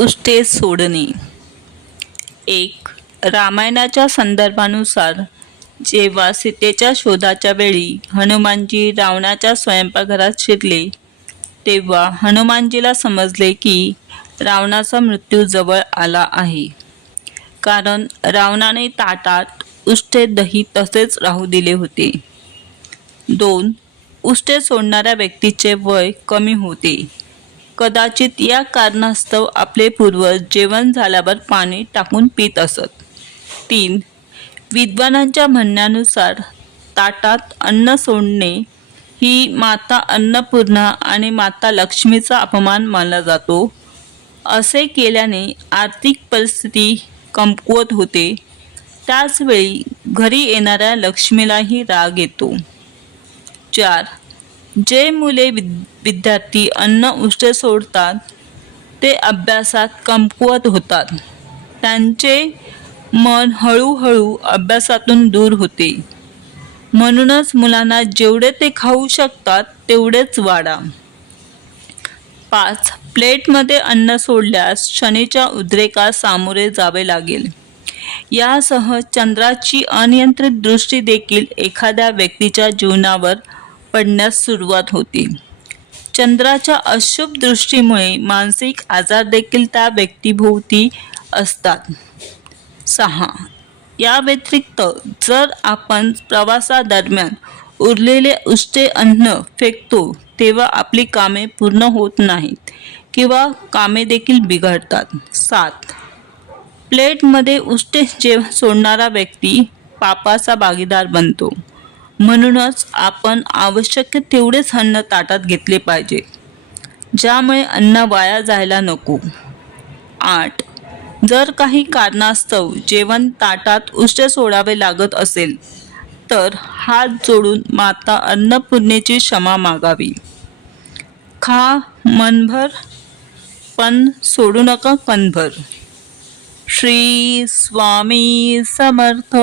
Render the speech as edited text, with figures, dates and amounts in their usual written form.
उष्टे सोडणे. एक रामायणाच्या संदर्भानुसार जेव्हा सीतेच्या शोधाच्या वेळी हनुमानजी रावणाच्या स्वयंपाकघरात शिरले तेव्हा हनुमानजीला समजले की रावणाचा मृत्यू जवळ आला आहे. कारण रावणाने ताटात उष्टे दही तसेच राहू दिले होते. 2. उष्टे सोडणाऱ्या व्यक्तीचे वय कमी होते. कदाचित या कारणास्तव आपले पूर्वज जेवण झाल्यावर पाणी टाकून पित असत. 3. विद्वानांच्या म्हणण्यानुसार ताटात अन्न सोडणे ही माता अन्नपूर्णा आणि माता लक्ष्मीचा अपमान मानला जातो. असे केल्याने आर्थिक परिस्थिती कमकुवत होते. त्याचवेळी घरी येणाऱ्या लक्ष्मीलाही राग येतो. 4. जे मुले विद्यार्थी अन्न उष्टे सोडतात ते अभ्यासात कमकुवत होतात. त्यांचे मन हळूहळू अभ्यासातून दूर होते. म्हणूनच मुलांना जेवढे ते खाऊ शकतात तेवढेच वाढा. 5. प्लेटमध्ये अन्न सोडल्यास शनीच्या उद्रेकास सामोरे जावे लागेल. यासह चंद्राची अनियंत्रित दृष्टी देखील एखाद्या व्यक्तीच्या जीवनावर पडण्यास सुरुवात होते. चंद्राच्या अशुभ दृष्टीमुळे मानसिक आजार देखील त्या व्यक्तीभोवती असतात. 6. या व्यतिरिक्त जर आपण प्रवासादरम्यान उरलेले उष्टे अन्न फेकतो तेव्हा आपली कामे पूर्ण होत नाहीत किंवा कामे देखील बिघडतात. 7. प्लेटमध्ये उष्टे जेवण सोडणारा व्यक्ती पापाचा भागीदार बनतो. म्हणूनच आपण आवश्यक तेवढेच अन्न ताटात घेतले पाहिजे, ज्यामुळे अन्न वाया जायला नको. 8. जर काही कारणास्तव जेवण ताटात उष्टे सोडावे लागत असेल तर हात जोडून माता अन्नपूर्णेची क्षमा मागावी. खा मनभर पण सोडू नका कणभर. श्री स्वामी समर्थ.